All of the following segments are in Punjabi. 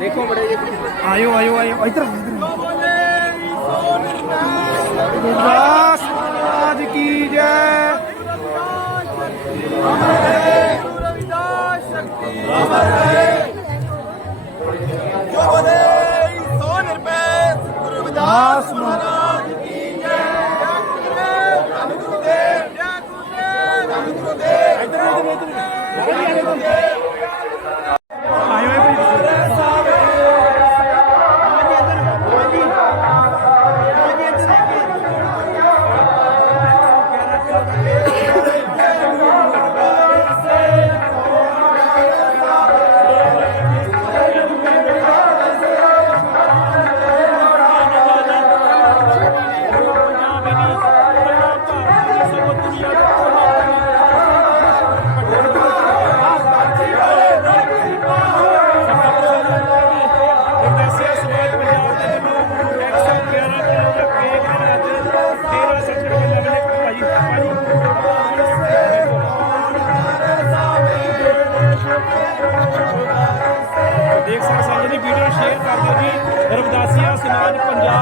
ਦੇਖੋ ਬੜੇ ਆਇਓ ਆਇਓ ਆਇਓ। ਇੱਧਰ।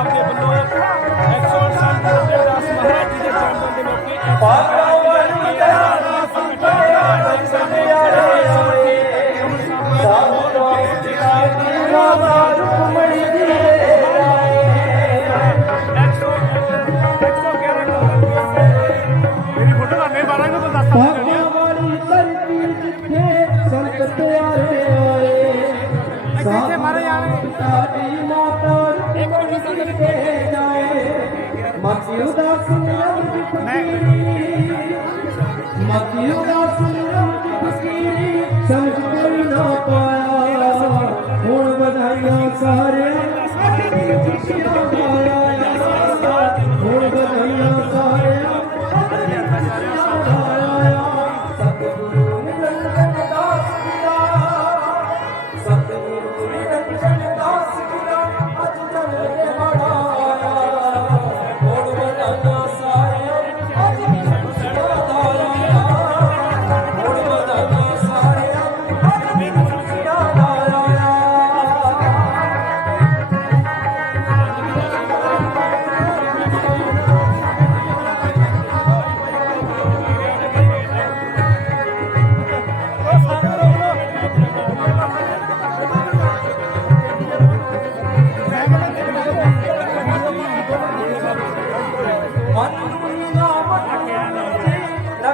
ਵਿਭਾਗ ਦੇ ਵੱਲੋਂ 160 ਗੁਰੂ ਦੇਵਦਾਸ ਮਹਾਰਾਜ ਜੀ ਦੇ ਚਰਨਾਂ ਦੇ ਮੌਕੇ ਪਾਤਸ਼ਾਹ ਵਾਹਿਗੁਰੂ ਜੀ ਦਾ ਸੰਤਾਂ ਦਾ ਸੰਤਿਆ ਰੇ ਸਾਧੂ ਲੋਕ ਜੀ ਦਾ ਰੂਪਮਈ ਦੀ ਪਿਆਰੇ ਆਏ ਸਾਹ ਮਾਰੇ ਆਣੇ you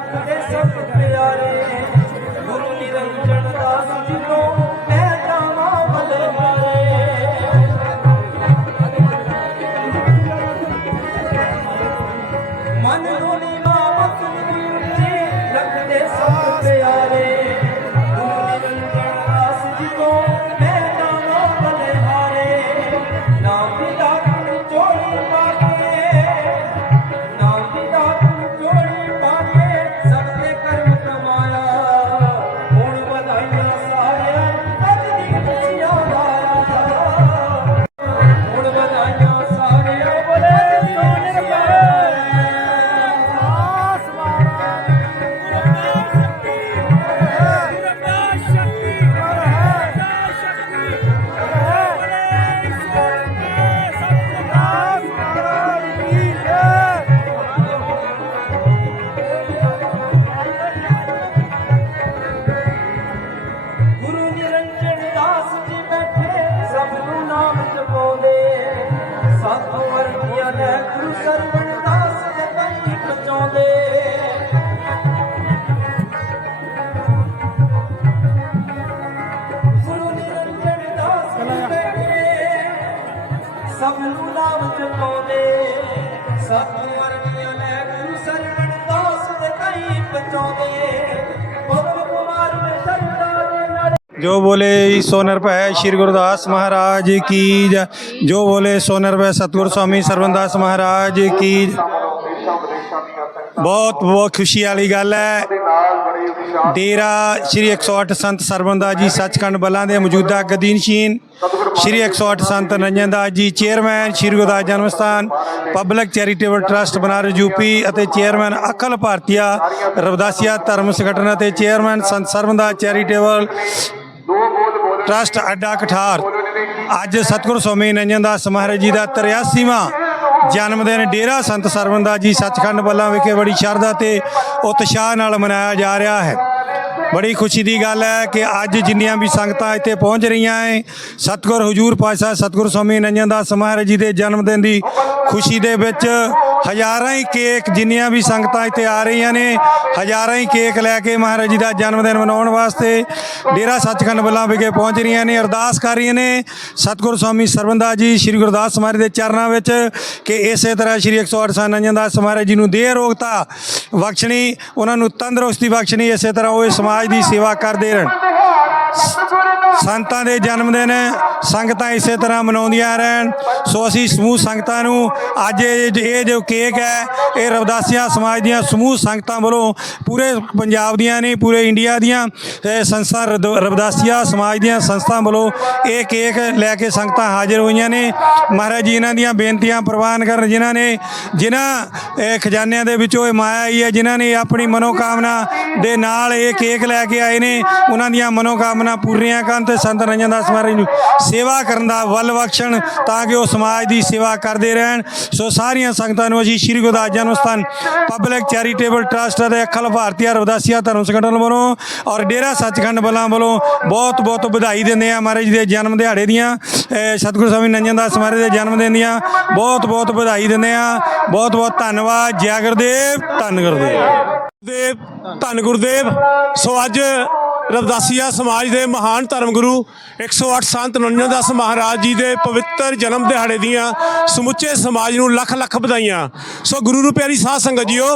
that Thank you. ਜੋ ਬੋਲੇ सोन रुपये श्री गुरुदास महाराज की जय ਜੋ ਬੋਲੇ सोन रुपये सतगुरु ਸਵਾਮੀ ਸਰਵੰਦਾਸ ਮਹਾਰਾਜ ਕੀ ਬਹੁਤ ਬਹੁਤ ਖੁਸ਼ੀ ਵਾਲੀ ਗੱਲ ਹੈ। ਡੇਰਾ ਸ਼੍ਰੀ 108 ਸੰਤ ਸਰਵੰਦਾਸ ਜੀ ਸੱਚਖੰਡ ਬਲਾਂ ਦੇ ਮੌਜੂਦਾ ਗਦੀਨਸ਼ੀਨ ਸ਼੍ਰੀ 108 ਸੰਤ ਨੰਜਨਦਾਸ ਜੀ, ਚੇਅਰਮੈਨ ਸ਼੍ਰੀ ਗੁਰਦਾਸ ਜਨਮ ਸਥਾਨ, public charitable trust Banaras UP ਅਤੇ ਚੇਅਰਮੈਨ ਅਕਲ ਭਾਰਤੀਆ ਰਵਦਾਸੀਆ ਧਰਮ ਸੰਗਠਨ ਅਤੇ ਚੇਅਰਮੈਨ ਸੰਤ ਸਰਵੰਦਾਸ ਚੈਰੀਟੇਬਲ ਟਰਸਟ ਅੱਡਾ ਕਠਾਰ ਅੱਜ ਸਤਿਗੁਰੂ ਸਵਾਮੀ ਨੰਜਨ ਦਾਸ ਮਹਾਰਾਜ ਜੀ ਦਾ 83ਵਾਂ ਜਨਮ ਦਿਨ ਡੇਰਾ ਸੰਤ ਸਰਬੰਦਾ ਜੀ ਸੱਚਖੰਡ ਬੱਲਾ ਵਿਖੇ ਬੜੀ ਸ਼ਰਧਾ ਤੇ ਉਤਸ਼ਾਹ ਨਾਲ ਮਨਾਇਆ ਜਾ ਰਿਹਾ ਹੈ। ਬੜੀ ਖੁਸ਼ੀ ਦੀ ਗੱਲ ਹੈ ਕਿ ਅੱਜ ਜਿੰਨੀਆਂ ਵੀ ਸੰਗਤਾਂ ਇੱਥੇ ਪਹੁੰਚ ਰਹੀਆਂ ਹੈ ਸਤਿਗੁਰ ਹਜੂਰ ਪਾਤਸ਼ਾਹ ਸਤਿਗੁਰੂ ਸਵਾਮੀ ਨੰਜਨ ਦਾਸ ਮਹਾਰਾਜ ਜੀ ਦੇ ਜਨਮ ਦਿਨ ਦੀ ਖੁਸ਼ੀ ਦੇ ਵਿੱਚ ਹਜ਼ਾਰਾਂ ਹੀ ਕੇਕ ਜਿੰਨੀਆਂ ਵੀ ਸੰਗਤਾਂ ਇੱਥੇ ਆ ਰਹੀਆਂ ਨੇ, ਹਜ਼ਾਰਾਂ ਹੀ ਕੇਕ ਲੈ ਕੇ ਮਹਾਰਾਜ ਜੀ ਦਾ ਜਨਮ ਦਿਨ ਮਨਾਉਣ ਵਾਸਤੇ ਡੇਰਾ ਸੱਚਖੰਡ ਵੱਲਾਂ ਵਿਖੇ ਪਹੁੰਚ ਰਹੀਆਂ ਨੇ, ਅਰਦਾਸ ਕਰ ਰਹੀਆਂ ਨੇ ਸਤਿਗੁਰੂ ਸਵਾਮੀ ਸਰਬੰਦਾ ਜੀ, ਸ੍ਰੀ ਗੁਰਦਾਸ ਮਹਾਰਾਜ ਦੇ ਚਰਨਾਂ ਵਿੱਚ ਕਿ ਇਸੇ ਤਰ੍ਹਾਂ ਸ੍ਰੀ 108 ਸਾਲ ਨੰਜਨ ਦਾਸ ਮਹਾਰਾਜ ਜੀ ਨੂੰ ਦੇਹ ਰੋਗਤਾ ਬਖਸ਼ਣੀ, ਉਹਨਾਂ ਨੂੰ ਤੰਦਰੁਸਤੀ ਬਖਸ਼ਣੀ, ਇਸੇ ਤਰ੍ਹਾਂ ਉਹ ਇਸ ਸਮਾਜ ਦੀ ਸੇਵਾ ਕਰਦੇ ਰਹਿਣ। ਸੰਤਾਂ ਦੇ ਜਨਮ ਦਿਨ ਸੰਗਤਾਂ ਇਸੇ ਤਰ੍ਹਾਂ ਮਨਾਉਂਦੀਆਂ ਰਹਿਣ। ਸੋ ਅਸੀਂ ਸਮੂਹ ਸੰਗਤਾਂ ਨੂੰ ਅੱਜ ਇਹ ਜੋ ਕੇਕ ਹੈ, ਇਹ ਰਵਦਾਸੀਆਂ ਸਮਾਜ ਦੀਆਂ ਸਮੂਹ ਸੰਗਤਾਂ ਵੱਲੋਂ ਪੂਰੇ ਪੰਜਾਬ ਦੀਆਂ ਨਹੀਂ, ਪੂਰੇ ਇੰਡੀਆ ਦੀਆਂ ਸੰਸਥਾ ਰਦ- ਰਵਦਾਸੀਆ ਸਮਾਜ ਦੀਆਂ ਸੰਸਥਾ ਵੱਲੋਂ ਇਹ ਕੇਕ ਲੈ ਕੇ ਸੰਗਤਾਂ ਹਾਜ਼ਰ ਹੋਈਆਂ ਨੇ। ਮਹਾਰਾਜ ਜੀ, ਇਹਨਾਂ ਦੀਆਂ ਬੇਨਤੀਆਂ ਪ੍ਰਵਾਨ ਕਰਨ ਜਿਨ੍ਹਾਂ ਨੇ, ਜਿਨ੍ਹਾਂ ਖਜ਼ਾਨਿਆਂ ਦੇ ਵਿੱਚੋਂ ਇਹ ਮਾਇਆ ਆਈ ਹੈ, ਜਿਨ੍ਹਾਂ ਨੇ ਆਪਣੀ ਮਨੋਕਾਮਨਾ ਦੇ ਨਾਲ ਇਹ ਕੇਕ ਲੈ ਕੇ ਆਏ ਨੇ, ਉਹਨਾਂ ਦੀਆਂ ਮਨੋਕਾਮਨਾ ਪੂਰੀਆਂ ਕਰਨ ਤੇ ਸੰਤ ਰੰਜਨ ਦਾਸ ਮਹਾਰਾਜ ਨੂੰ ਸੇਵਾ ਕਰਨ ਦਾ ਵੱਲ ਬਖਸ਼ਣ ਤਾਂ ਕਿ ਉਹ ਸਮਾਜ ਦੀ ਸੇਵਾ ਕਰਦੇ ਰਹਿਣ। ਸੋ ਸਾਰੀਆਂ ਸੰਗਤਾਂ ਨੂੰ ਅਸੀਂ ਸ਼੍ਰੀ ਗੁਰਦਾਸ ਜਨਮ ਸਥਾਨ ਪਬਲਿਕ ਚੈਰੀਟੇਬਲ ਟਰਸਟ ਅਤੇ ਅਖਲ ਭਾਰਤੀ ਰਵਦਾਸੀਆ ਧਰਮ ਸੰਗਠਨ ਵੱਲੋਂ ਔਰ ਡੇਰਾ ਸੱਚਖੰਡ ਬਲਾਂ ਵੱਲੋਂ ਬਹੁਤ ਬਹੁਤ ਵਧਾਈ ਦਿੰਦੇ ਆ ਮਹਾਰਾਜ ਜੀ ਦੇ ਜਨਮ ਦਿਹਾੜੇ ਦੀਆਂ ਸਤਿਗੁਰੂ ਸਵਾਮੀ ਨੰਜਨ ਦਾਸ ਮਹਾਰਾਜ ਦੇ ਜਨਮ ਦਿਨ ਦੀਆਂ। ਬਹੁਤ ਬਹੁਤ ਵਧਾਈ ਦਿੰਦੇ ਆ ਬਹੁਤ ਬਹੁਤ ਧੰਨਵਾਦ। ਜੈ ਗੁਰਦੇਵ, ਧੰਨ ਗੁਰਦੇਵ। ਦੇਵ ਧੰਨ ਗੁਰਦੇਵ। ਸੋ ਅੱਜ ਰਵਦਾਸੀਆ ਸਮਾਜ ਦੇ ਮਹਾਨ ਧਰਮ ਗੁਰੂ 108 ਸੰਤ ਨੰਜਨ ਦਾਸ ਮਹਾਰਾਜ ਜੀ ਦੇ ਪਵਿੱਤਰ ਜਨਮ ਦਿਹਾੜੇ ਦੀਆਂ ਸਮੁੱਚੇ ਸਮਾਜ ਨੂੰ ਲੱਖ ਲੱਖ ਵਧਾਈਆਂ। ਸੋ ਗੁਰੂ ਨੂੰ ਪਿਆਰੀ ਸਾਧ ਸੰਗਤ ਜੀਓ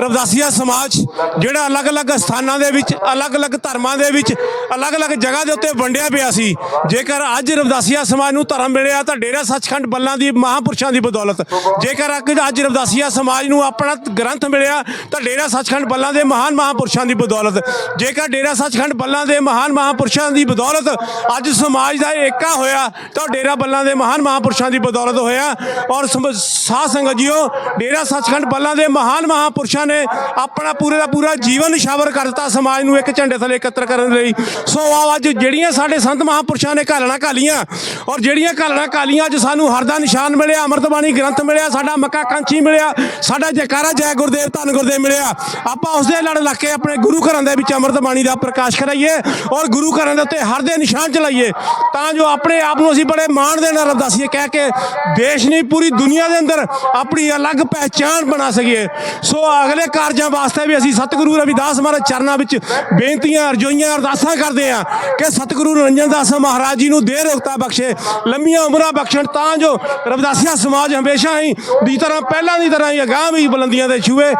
ਰਵਦਾਸੀਆ ਸਮਾਜ ਜਿਹੜਾ ਅਲੱਗ-ਅਲੱਗ ਸਥਾਨਾਂ ਦੇ ਵਿੱਚ, ਅਲੱਗ-ਅਲੱਗ ਧਰਮਾਂ ਦੇ ਵਿੱਚ, ਅਲੱਗ-ਅਲੱਗ ਜਗ੍ਹਾ ਦੇ ਉੱਤੇ ਵੰਡਿਆ ਪਿਆ ਸੀ। ਜੇਕਰ ਅੱਜ ਰਵਦਾਸੀਆ ਸਮਾਜ ਨੂੰ ਧਰਮ ਮਿਲਿਆ ਤਾਂ ਡੇਰਾ ਸੱਚਖੰਡ ਬੱਲਾਂ ਦੀ, ਮਹਾਂਪੁਰਸ਼ਾਂ ਦੀ ਬਦੌਲਤ। ਜੇਕਰ ਅੱਗ- ਅੱਜ ਰਵਦਾਸੀਆ ਸਮਾਜ ਨੂੰ ਆਪਣਾ ਗ੍ਰੰਥ ਮਿਲਿਆ ਤਾਂ ਡੇਰਾ ਸੱਚਖੰਡ ਬੱਲਾਂ ਦੇ ਮਹਾਨ ਮਹਾਂਪੁਰਸ਼ਾਂ ਦੀ ਬਦੌਲਤ। ਜੇਕਰ ਡੇਰਾ ਸੱਚਖੰਡ ਬੱਲਾਂ ਦੇ ਮਹਾਨ ਮਹਾਂਪੁਰਸ਼ਾਂ ਦੀ ਬਦੌਲਤ ਅੱਜ ਸਮਾਜ ਦਾ ਏਕਾ ਹੋਇਆ, ਤਾਂ ਡੇਰਾ ਬੱਲਾਂ ਦੇ ਮਹਾਨ ਮਹਾਂਪੁਰਸ਼ਾਂ ਦੀ ਬਦੌਲਤ ਹੋਇਆ। ਔਰ ਸਮ- ਸਾਧ ਸੰਗਤ ਜੀਓ, ਡੇਰਾ ਸੱਚਖੰਡ ਬੱਲਾਂ ਦੇ ਮਹਾਨ ਮਹਾਂਪੁਰਸ਼ਾਂ ਪੁਰਸ਼ਾਂ ਨੇ ਆਪਣਾ ਪੂਰੇ ਦਾ ਪੂਰਾ ਜੀਵਨ ਨਿਸ਼ਾਵਰ ਕਰ ਦਿੱਤਾ ਸਮਾਜ ਨੂੰ ਇੱਕ ਝੰਡੇ ਥੱਲੇ ਇਕੱਤਰ ਕਰਨ ਲਈ। ਸੋ ਆਓ ਅੱਜ ਜਿਹੜੀਆਂ ਸਾਡੇ ਸੰਤ ਮਹਾਂਪੁਰਸ਼ਾਂ ਨੇ ਘਾਲਣਾ ਘਾਲੀਆਂ ਔਰ ਜਿਹੜੀਆਂ ਘਾਲਣਾ ਘਾਲੀਆਂ, ਅੱਜ ਸਾਨੂੰ ਹਰ ਦਾ ਨਿਸ਼ਾਨ ਮਿਲਿਆ, ਅੰਮ੍ਰਿਤਬਾਣੀ ਗ੍ਰੰਥ ਮਿਲਿਆ, ਸਾਡਾ ਮੱਕਾ ਕਾਂਚੀ ਮਿਲਿਆ, ਸਾਡਾ ਜੈਕਾਰਾ ਜੈ ਗੁਰਦੇਵ ਧੰਨ ਗੁਰਦੇਵ ਮਿਲਿਆ। ਆਪਾਂ ਉਸ ਦੇ ਲੜ ਲੱਗ ਕੇ ਆਪਣੇ ਗੁਰੂ ਘਰਾਂ ਦੇ ਵਿੱਚ ਅੰਮ੍ਰਿਤਬਾਣੀ ਦਾ ਪ੍ਰਕਾਸ਼ ਕਰਾਈਏ ਔਰ ਗੁਰੂ ਘਰਾਂ ਦੇ ਉੱਤੇ ਹਰ ਦੇ ਨਿਸ਼ਾਨ ਚਲਾਈਏ। ਤਾਂ ਜੋ ਆਪਣੇ ਆਪ ਨੂੰ ਅਸੀਂ ਬੜੇ ਮਾਣ ਦੇ ਨਾਲ ਦੱਸੀਏ ਕਹਿ ਕੇ ਦੇਸ਼ ਨਹੀਂ, ਪੂਰੀ ਦੁਨੀਆ ਦੇ ਅੰਦਰ ਆਪਣੀ ਅਲੱਗ ਪਹਿਚਾਣ ਬਣਾ ਸਕੀਏ। ਸੋ ਅਗਲੇ ਕਾਰਜਾਂ ਵਾਸਤੇ ਵੀ ਅਸੀਂ ਸਤਿਗੁਰੂ ਰਵਿਦਾਸ ਮਹਾਰਾਜ ਚਰਨਾਂ ਵਿੱਚ ਬੇਨਤੀਆਂ, ਅਰਜ਼ੋਈਆਂ, ਅਰਦਾਸਾਂ ਕਰਦੇ ਹਾਂ ਕਿ ਸਤਿਗੁਰੂ ਰੰਜਨ ਦਾਸ ਮਹਾਰਾਜ ਜੀ ਨੂੰ ਦੇ ਰੋਗਤਾ ਬਖਸ਼ੇ, ਲੰਮੀਆਂ ਉਮਰਾਂ ਬਖਸ਼ਣ, ਤਾਂ ਜੋ ਰਵਿਦਾਸੀਆ ਸਮਾਜ ਹਮੇਸ਼ਾ ਹੀ ਦੀ ਤਰ੍ਹਾਂ, ਪਹਿਲਾਂ ਦੀ ਤਰ੍ਹਾਂ ਹੀ ਅਗਾਂਹ ਵੀ ਬੁਲੰਦੀਆਂ ਦੇ ਛੂਏ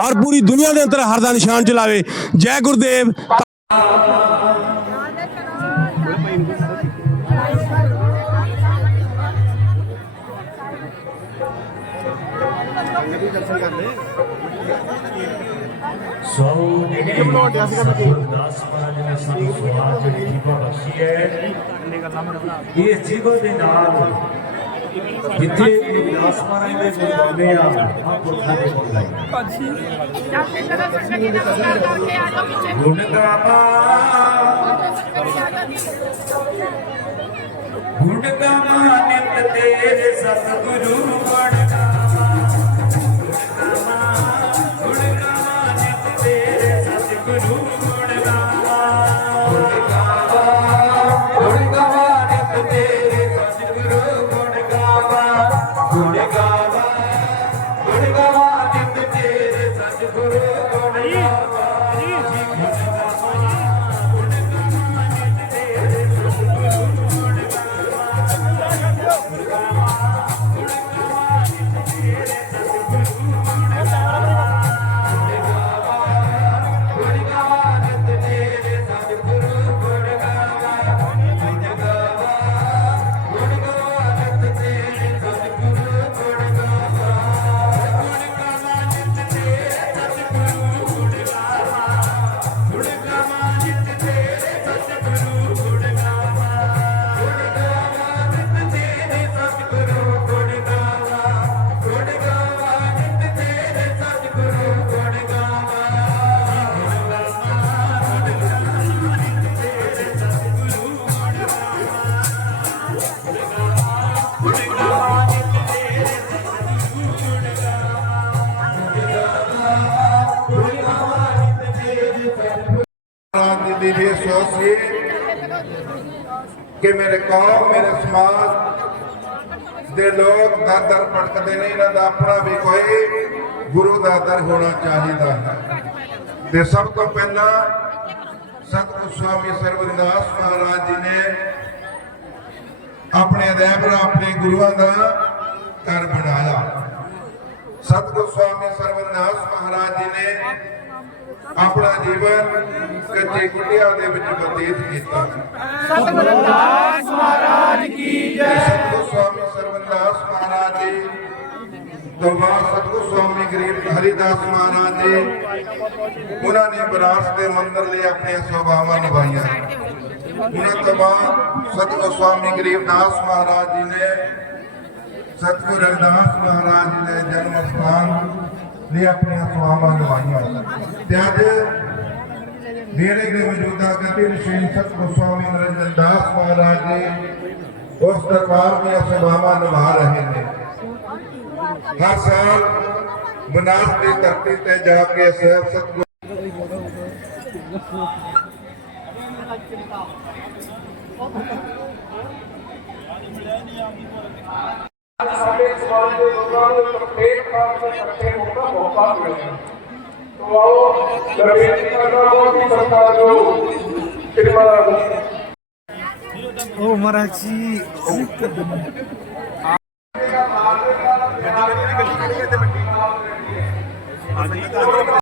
ਔਰ ਪੂਰੀ ਦੁਨੀਆ ਦੇ ਅੰਦਰ ਹਰ ਦਾ ਨਿਸ਼ਾਨ ਚਲਾਵੇ। ਜੈ ਗੁਰਦੇਵ। ਸੋ ਜਿਹੜੀ ਗੁਰਦਾਸ ਮਹਾਰਾਜ ਨੇ ਸਾਨੂੰ ਸਵਾਲ ਜਿਹੜੀ ਜੀਵਨ ਬਖਸ਼ੀ ਹੈ ਇਸ ਜੀਵਨ ਦੇ ਨਾਲ ਜਿੱਥੇ ਗੁਰਦਾਸ ਮਹਾਰਾਜ ਦੇ ਗਾਉਂਦੇ ਆ ਮਹਾਂਪੁਰਖਾਂ ਦੇ ਗਾਵਾ ਗੁਣ ਗਾਵਾ ਨਿਤ ਤੇਰੇ ਸਤਿਗੁਰੂ। ਵੀ ਕਿ ਮੇਰੇ ਕੌਮ, ਮੇਰੇ ਸਮਾਜ ਦੇ ਲੋਕ ਦਰ ਦਰ ਭਟਕਦੇ ਨੇ, ਇਹਨਾਂ ਦਾ ਆਪਣਾ ਵੀ ਕੋਈ ਗੁਰੂ ਦਾ ਦਰ ਹੋਣਾ ਚਾਹੀਦਾ ਹੈ। ਤੇ ਸਭ ਤੋਂ ਪਹਿਲਾਂ ਸਤਿਗੁਰ ਸਵਾਮੀ ਸਰਵਨਦਾਸ ਮਹਾਰਾਜ ਜੀ ਨੇ ਆਪਣੇ ਰਹਿਬਰ ਆਪਣੇ ਗੁਰੂਆਂ ਦਾ ਘਰ ਬਣਾਇਆ। ਸਤਿਗੁਰੂ ਸਵਾਮੀ ਸਰਵਨਦਾਸ ਮਹਾਰਾਜ ਜੀ ਨੇ ਆਪਣਾ ਜੀਵਨ ਕੱਚੇ ਕੁਟਿਆਂ ਦੇ ਵਿੱਚ ਬਤੀਤ ਕੀਤਾ। ਸਤਿਗੁਰੂ ਮਹਾਰਾਜ ਕੀ ਜੈ। ਸਤਿਗੁਰ ਸਵਾਮੀ ਸਰਵਨਦਾਸ ਮਹਾਰਾਜ ਜੀ ਬਾਅਦ ਸਤਿਗੁਰ ਸਵਾਮੀ ਗਰੀਬ ਹਰੀਦਾਸ ਮਹਾਰਾਜ ਜੀ ਉਹਨਾਂ ਨੇ ਬਰਾਸ ਦੇ ਮੰਦਰ ਲਈ ਆਪਣੀਆਂ ਸੇਵਾਵਾਂ ਨਿਭਾਈਆਂ। ਉਹਨਾਂ ਤੋਂ ਬਾਅਦ ਸਤਿਗੁਰ ਸਵਾਮੀ ਗਰੀਬਦਾਸ ਮਹਾਰਾਜ ਜੀ ਨੇ ਸਤਿਗੁਰ ਰਵਿਦਾਸ ਮਹਾਰਾਜ ਜੀ ਦੇ ਜਨਮ ਸਥਾਨ ਲਈ ਆਪਣੀਆਂ ਸੇਵਾਵਾਂ ਨਿਭਾਈਆਂ ਤੇ ਅੱਜ ਮੇਰੇ ਦੇ ਮੌਜੂਦਾ ਗਤੀ ਸ਼੍ਰੀ ਸਤਿਗੁਰ ਸਵਾਮੀ ਨਰਿੰਦਰ ਦਾਸ ਮਹਾਰਾਜ ਜੀ ਉਸ ਦਰਬਾਰ ਦੀਆਂ ਸੇਵਾਵਾਂ ਨਿਭਾ ਰਹੇ ਨੇ ਹਰ ਸਾਲ ਬਨਾਰਸ ਦੀ ਧਰਤੀ ਤੇ ਜਾ ਕੇ ਸਹਿਬ ਸਤਿਗੁਰ ਸਾਡੇ ਸਮਾਜ ਦੇ ਲੋਕਾਂ ਨੂੰ ਪ੍ਰਤੇਕ ਕਾਮ ਤੋਂ ਇਕੱਠੇ ਹੋਣ ਦਾ ਮੌਕਾ ਮਿਲਿਆ ਤੋ ਆਓ ਦਰਵੇਸ਼ ਕਰਨਾ ਬਹੁਤ ਹੀ ਸਰਕਾਰ ਜੋ